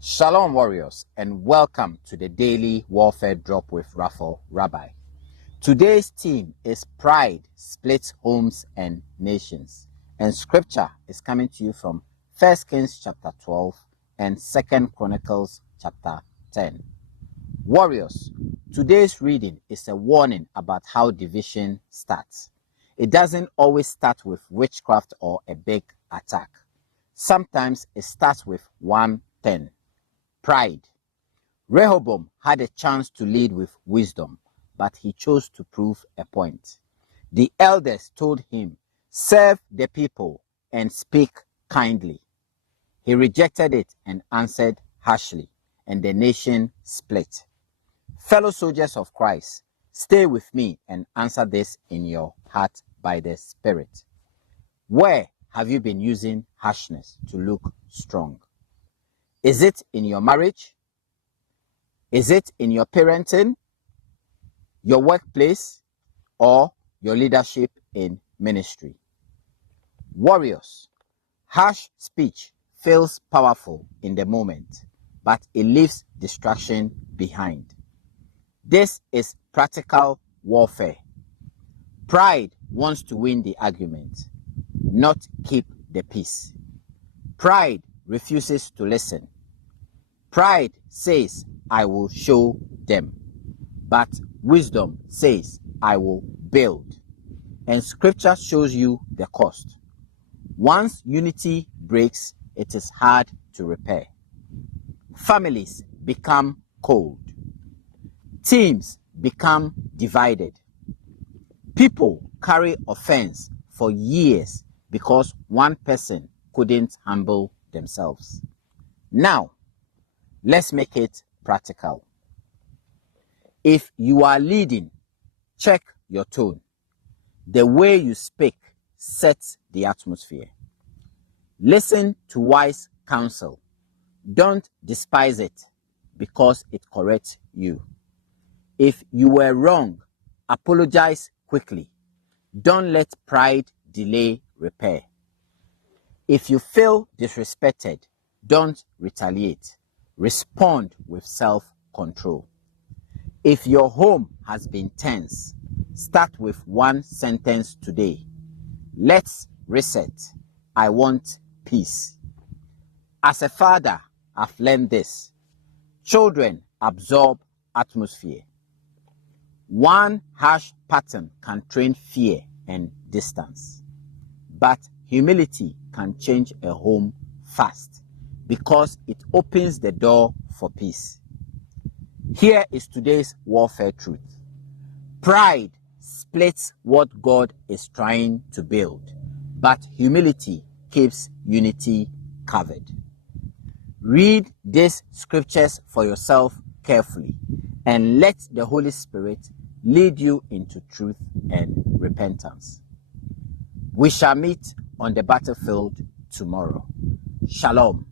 Shalom warriors, and welcome to the Daily Warfare Drop with Raphael Rabbi. Today's theme is Pride Splits Homes and Nations, and scripture is coming to you from 1 Kings chapter 12 and 2 Chronicles chapter 10. Warriors, today's reading is a warning about how division starts. It doesn't always start with witchcraft or a big attack. Sometimes it starts with one thing. Pride. Rehoboam had a chance to lead with wisdom, but he chose to prove a point. The elders told him, "Serve the people and speak kindly." He rejected it and answered harshly, and the nation split. Fellow soldiers of Christ, stay with me and answer this in your heart by the Spirit. Where have you been using harshness to look strong? Is it in your marriage? Is it in your parenting, your workplace, or your leadership in ministry? Warriors, harsh speech feels powerful in the moment, but it leaves distraction behind. This is practical warfare. Pride wants to win the argument, not keep the peace. Pride refuses to listen. Pride says, "I will show them." But wisdom says, "I will build." And scripture shows you the cost. Once unity breaks, it is hard to repair. Families become cold. Teams become divided. People carry offense for years because one person couldn't humble themselves. Now, let's make it practical. If you are leading, check your tone. The way you speak sets the atmosphere. Listen to wise counsel. Don't despise it because it corrects you. If you were wrong, apologize quickly. Don't let pride delay repair. If you feel disrespected, don't retaliate. Respond with self-control. If your home has been tense, start with one sentence today. Let's reset. I want peace. As a father, I've learned this. Children absorb atmosphere. One harsh pattern can train fear and distance. But humility can change a home fast because it opens the door for peace. Here is today's warfare truth. Pride splits what God is trying to build, but humility keeps unity covered. Read these scriptures for yourself carefully and let the Holy Spirit lead you into truth and repentance. We shall meet on the battlefield tomorrow. Shalom.